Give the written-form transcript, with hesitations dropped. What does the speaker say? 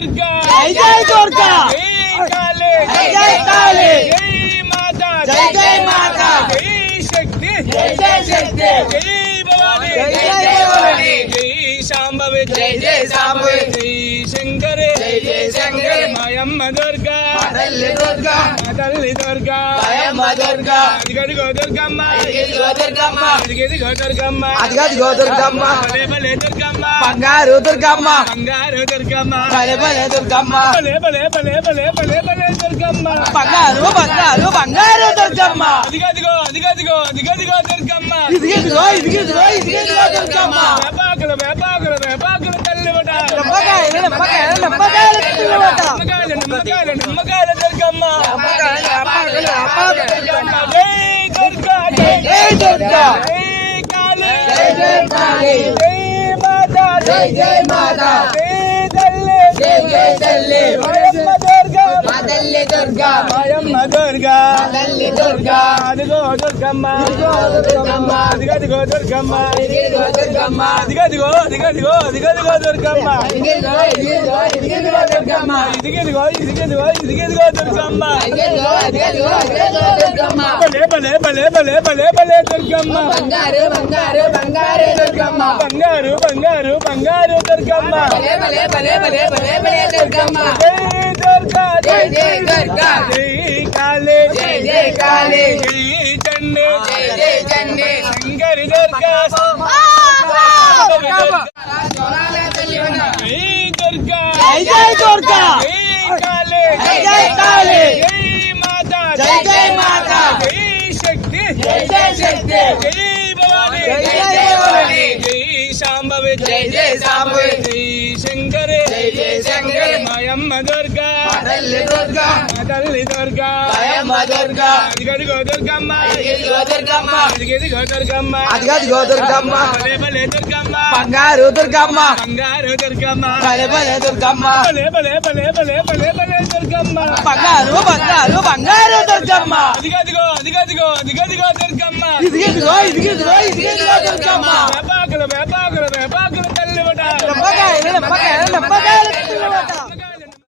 దుర్గా జై జై దుర్గా జై కాళీ జై జై కాళీ జై మాతా జై జై మాతా జై శక్తి జై జై శక్తి జై భవాని జై జై భవాని జై శాంభవి జై జై శాంభవి జై శంకరే జై జై శంకరే మాయమ్మ దుర్గా తల్లి దుర్గా మా తల్లి దుర్గా మాయమ్మ దుర్గా అదిగదిగో దుర్గమ్మ ఇదిగో దుర్గమ్మ అదిగదిగో దుర్గమ్మ అదిగదిగో దుర్గమ్మ భలే భలే దుర్గమ్మ బంగారు దుర్గమ్మ బంగారు దుర్గమ్మ భలే భలే దుర్గమ్మ భలే భలే భలే భలే భలే భలే దుర్గమ్మ బంగారు బంగారు బంగారు దుర్గమ్మ అదిగదిగో అదిగదిగో అదిగదిగో దుర్గమ్మ ఇదిగో ఇదిగో ఇదిగో దుర్గమ్మ వేపాకులు వేపాకులు వేపాకులు తల్లివట నిమ్మకాయలు నిమ్మకాయలు నిమ్మకాయలు తిరుగుట నిమ్మకాయలు నిమ్మకాయలు నిమ్మకాయల దుర్గమ్మ నిమ్మకాయలు అపాకులు అపాకులు దుర్గమ్మ జై దుర్గా జై జై దుర్గా జై కాళీ జై జై కాళీ జై మాతా జై జై మాతా జై తల్లి జై జై తల్లి మాయమ్మ దుర్గా మా తల్లి దుర్గా మాయమ్మ దుర్గా మా తల్లి దుర్గా అదిగో దుర్గమ్మ ఇదిగో దుర్గమ్మ అదిగదిగో దుర్గమ్మ ఇదిగో దుర్గమ్మ అదిగదిగో అదిగదిగో అదిగదిగో దుర్గమ్మ ఇదిగో ఇదిగో దుర్గమ్మ ఇదిగదిగో ఇదిగదిగో ఇదిగదిగో దుర్గమ్మ ఇదిగో దుర్గమ్మ భలే భలే భలే భలే భలే భలే దుర్గమ్మ బంగారు బంగారు బంగారు దుర్గమ్మ బంగారు బంగారు బంగారు దుర్గమ్మ భలే భలే భలే భలే భలే భలే దుర్గమ్మ జై దుర్గా జై జై దుర్గా జై కాళీ జై జై కాళీ జై చండి జై జై చండి శంకరి దుర్గా జై దుర్గా జై జై దుర్గా జై కాళీ జై జై కాళీ జై మాతా జై జై మాతా జై శక్తి జై జై శక్తి జై భవాని జై జై భవాని జై శాంభవి జై జై శాంభవి జై శంకరే జై జై శంకరే మాయమ్మ దుర్గా తల్లి దుర్గా మా తల్లి దుర్గా మాయమ్మ దుర్గా అదిగదిగో దుర్గమ్మ ఇదిగో దుర్గమ్మ అదిగదిగో దుర్గమ్మ అదిగో దుర్గమ్మ భలే భలే దుర్గమ్మ బంగారు దుర్గమ్మ బంగారు దుర్గమ్మ భలే భలే దుర్గమ్మ భలే భలే భలే భలే భలే భలే దుర్గమ్మ బంగారు బంగారు బంగారు దుర్గమ్మ అదిగదిగో అదిగదిగో అదిగదిగో దుర్గమ్మ ఇదిగో ఇదిగో దుర్గమ్మ వేపాకులు వేపాకులు వేపాకులు తల్లివట నిమ్మకాయలు నిమ్మకాయలు నిమ్మకాయలు తిరుగుట